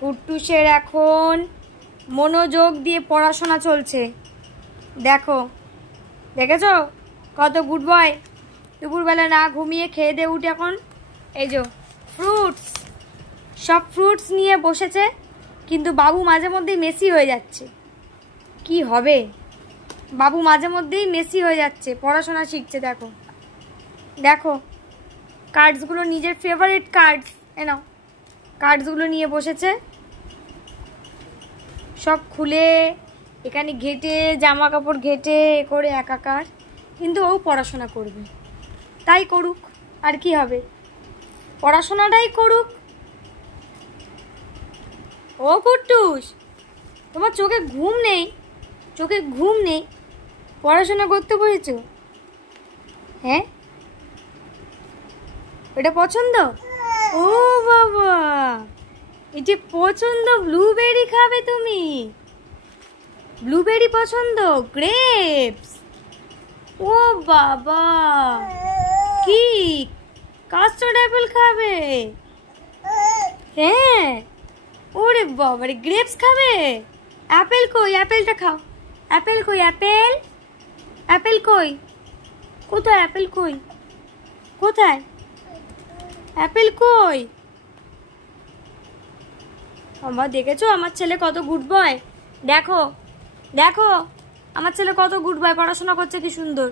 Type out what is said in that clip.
কুট্টুসের এখন মনোযোগ দিয়ে পড়াশোনা চলছে। দেখো, দেখেছো কত গুড বয়। দুপুরবেলা না ঘুমিয়ে খেয়ে দিয়ে উঠে এখন এই যে ফ্রুটস, সব ফ্রুটস নিয়ে বসেছে। কিন্তু বাবু মাঝে মধ্যেই মেসি হয়ে যাচ্ছে। কি হবে, বাবু মাঝে মধ্যেই মেসি হয়ে যাচ্ছে। পড়াশোনা শিখছে। দেখো দেখো কার্ডসগুলো, নিজের ফেভারিট কার্ডস, নাও কার্ডসগুলো নিয়ে বসেছে। সব খুলে এখানে ঘেটে, জামা কাপড় ঘেটে করে একাকার। কিন্তু ও পড়াশোনা করবে, তাই করুক, আর কি হবে, পড়াশোনাটাই করুক। ও কুট্টুস, তোমার চোখে ঘুম নেই? চোখে ঘুম নেই? পড়াশোনা করতে বলেছো? হ্যাঁ, এটা পছন্দ? ও বাবা, এটি পছন্দ। ব্লুবেরি খাবে তুমি? ব্লুবেরি পছন্দ? গ্রেপস? ও বাবা, কি কাস্টার্ড অ্যাপেল খাবে? হ্যাঁ, ওরে বাবারে, গ্রেপস খাবে। অ্যাপেল কই? অ্যাপেলটা খাও। অ্যাপেল কই? অ্যাপেল, অ্যাপেল কই? কোথায় অ্যাপেল কই? কোথায় অ্যাপেল কই? আমার দেখেছো আমার ছেলে কত গুড বয়। দেখো দেখো আমার ছেলে কত গুড বয়, পড়াশোনা করছে কি সুন্দর।